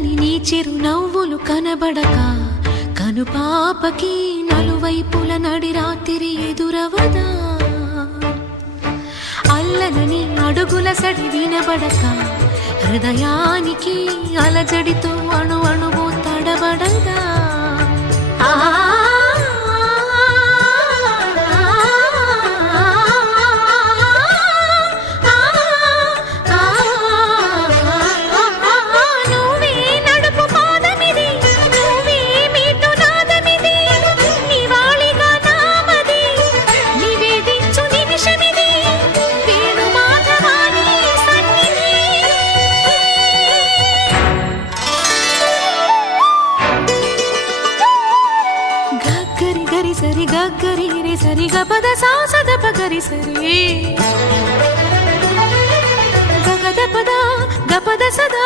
చల్లని నీ చిరు నవ్వులు కనబడక కనుపాపకి నలువైపుల నడి రాత్రి ఎదురవదా అల్లనని అడుగుల సడి వినబడక హృదయానికి అలజడితో అణు అణువు తడబడదా సరి గరి రే సరి గపద సాసద పగరి సరి గగద పద గపద సదా